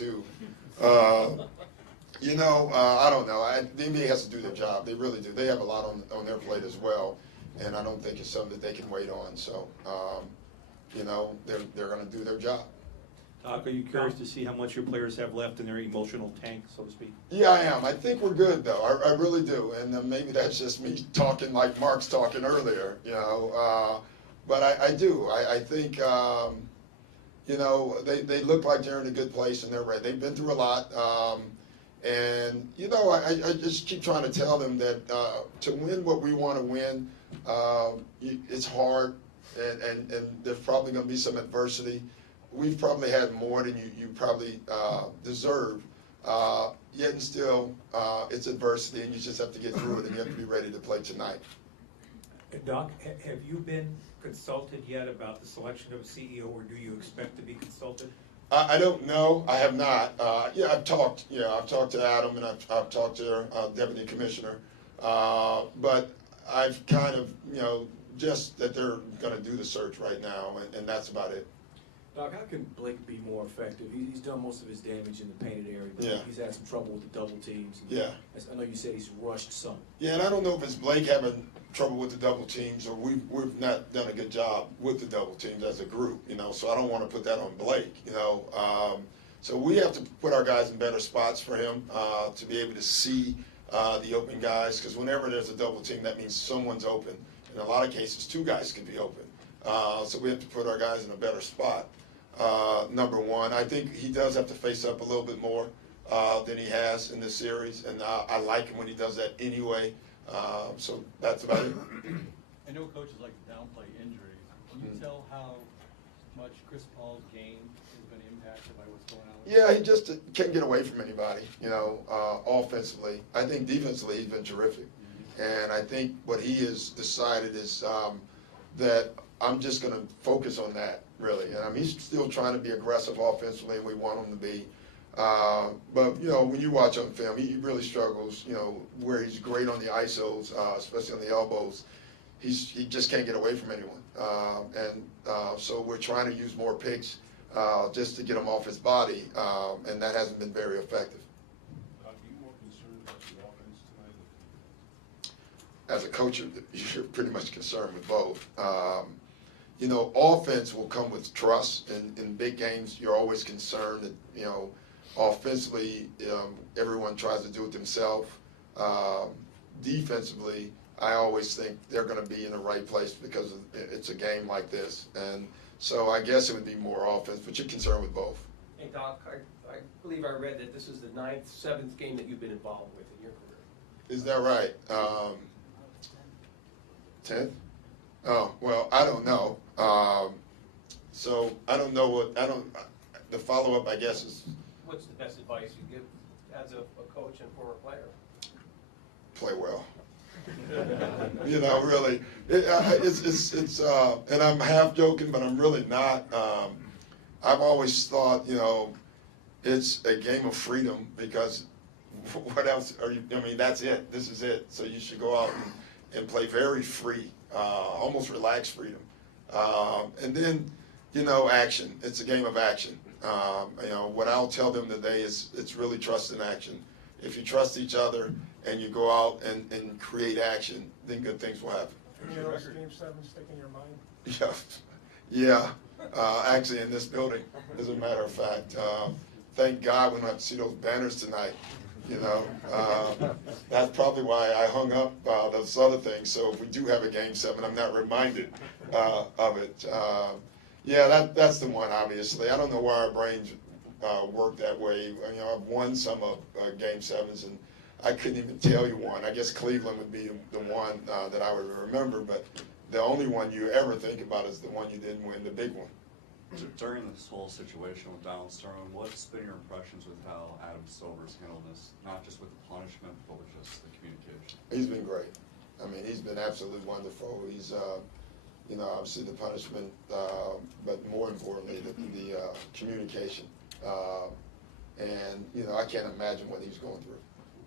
too. I don't know. The NBA has to do their job. They really do. They have a lot on their plate as well, and I don't think it's something that they can wait on. So, they're going to do their job. Doc, are you curious to see how much your players have left in their emotional tank, so to speak? Yeah, I am. I think we're good, though. I really do. And maybe that's just me talking like Mark's talking earlier, But I do. I think, they look like they're in a good place and they're ready. They've been through a lot. I just keep trying to tell them that to win what we want to win, it's hard, and there's probably going to be some adversity. We've probably had more than you probably deserve, yet and still it's adversity, and you just have to get through it, and you have to be ready to play tonight. Doc, have you been consulted yet about the selection of a CEO, or do you expect to be consulted? I don't know. I have not. I've talked. I've talked to Adam, and I've talked to their deputy commissioner. But I've kind of, just that they're going to do the search right now, and that's about it. Doc, how can Blake be more effective? He's done most of his damage in the painted area, but he's had some trouble with the double teams. I know you said he's rushed some. Yeah, and I don't know if it's Blake having trouble with the double teams, or we've not done a good job with the double teams as a group, so I don't want to put that on Blake, So we have to put our guys in better spots for him to be able to see the open guys, because whenever there's a double team, that means someone's open. In a lot of cases, two guys can be open. So we have to put our guys in a better spot. Number one, I think he does have to face up a little bit more than he has in this series, and I like him when he does that anyway. So that's about it. I know coaches like to downplay injuries. Can you tell how much Chris Paul's game has been impacted by what's going on with him? Yeah, he just can't get away from anybody, offensively. I think defensively he's been terrific. And I think what he has decided is that I'm just going to focus on that, really. And he's still trying to be aggressive offensively, and we want him to be. But when you watch on film, he really struggles, where he's great on the ISOs, especially on the elbows. He just can't get away from anyone. So we're trying to use more picks just to get him off his body, and that hasn't been very effective. Are you more concerned about the offense tonight? As a coach, you're pretty much concerned with both. Offense will come with trust. In big games, you're always concerned that, offensively, everyone tries to do it themselves. Defensively, I always think they're going to be in the right place because it's a game like this. And so I guess it would be more offense, but you're concerned with both. Hey, Doc, I believe I read that this is the 9th, 7th game that you've been involved with in your career. Is that right? 10th? Oh, well, I don't know. So I don't know the follow-up, I guess, is. What's the best advice you give as a coach and former player? Play well. Really. It's and I'm half joking, but I'm really not. I've always thought, it's a game of freedom, because what else are you, that's it. This is it. So you should go out and play very free, almost relaxed freedom. And then, action. It's a game of action. What I'll tell them today is it's really trust in action. If you trust each other and you go out and create action, then good things will happen. Any of those Game 7 stick in your mind? Yeah. Actually, in this building, as a matter of fact. Thank God we don't have to see those banners tonight. That's probably why I hung up those other things. So if we do have a Game 7, I'm not reminded of it. That's the one, obviously. I don't know why our brains work that way. I've won some of Game 7s, and I couldn't even tell you one. I guess Cleveland would be the one that I would remember, but the only one you ever think about is the one you didn't win, the big one. During this whole situation with Donald Sterling, what's been your impressions with how Adam Silver's handled this, not just with the punishment, but with just the communication? He's been great. He's been absolutely wonderful. He's, obviously the punishment, but more importantly, the communication. I can't imagine what he's going through.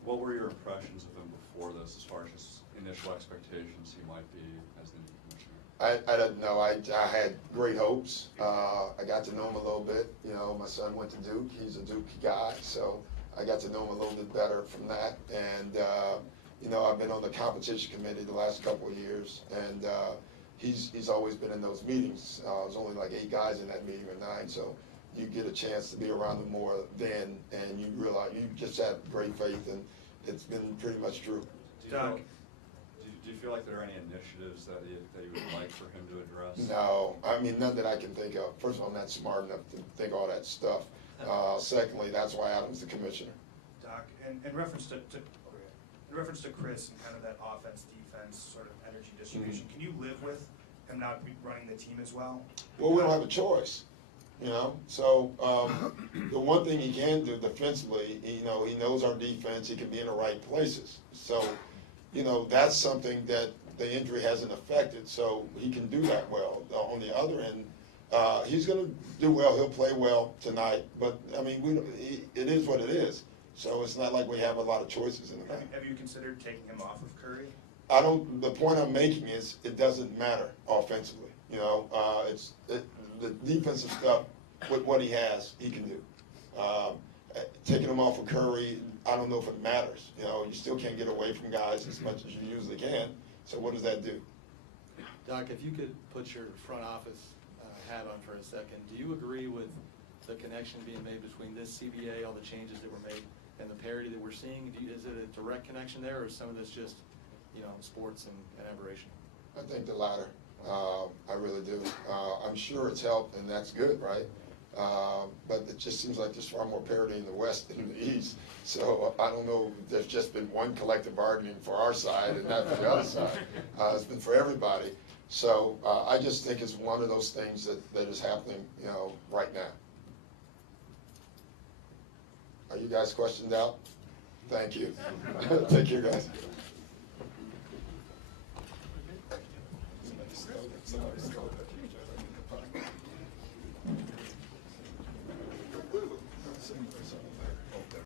What were your impressions of him before this, as far as just initial expectations he might be as the new commissioner? I didn't know. I had great hopes. I got to know him a little bit. You know, my son went to Duke. He's a Duke guy, so I got to know him a little bit better from that. And you know, I've been on the competition committee the last couple of years, and he's always been in those meetings. There's only like 8 guys in that meeting or 9, so you get a chance to be around them more then, and you realize you just have great faith, and it's been pretty much true. Do you feel like there are any initiatives that you would like for him to address? No, I mean, none that I can think of. First of all, I'm not smart enough to think all that stuff. Secondly, that's why Adam's the commissioner. Doc, in reference to Chris and kind of that offense, defense, sort of energy distribution, can you live with him not be running the team as well? Well, we don't have a choice, you know? So, the one thing he can do defensively, you know, he knows our defense, he can be in the right places. So, you know, that's something that the injury hasn't affected, so he can do that well. On the other end, he's gonna do well, he'll play well tonight, but, I mean, it is what it is. So it's not like we have a lot of choices in the game. Have you considered taking him off of Curry? The point I'm making is, it doesn't matter offensively, you know? The defensive stuff, with what he has, he can do. Taking him off of Curry, I don't know if it matters, you know? You still can't get away from guys as much as you usually can, so what does that do? Doc, if you could put your front office hat on for a second, do you agree with the connection being made between this CBA, all the changes that were made, and the parity that we're seeing? Is it a direct connection there, or is some of this just, you know, sports and aberration? I think the latter. I really do. I'm sure it's helped, and that's good, right? But it just seems like there's far more parity in the West than in the East. So I don't know if there's just been one collective bargaining for our side and not for the other side. It's been for everybody. So I just think it's one of those things that is happening, you know, right now. Are you guys questioned out? Thank you. Take care, guys.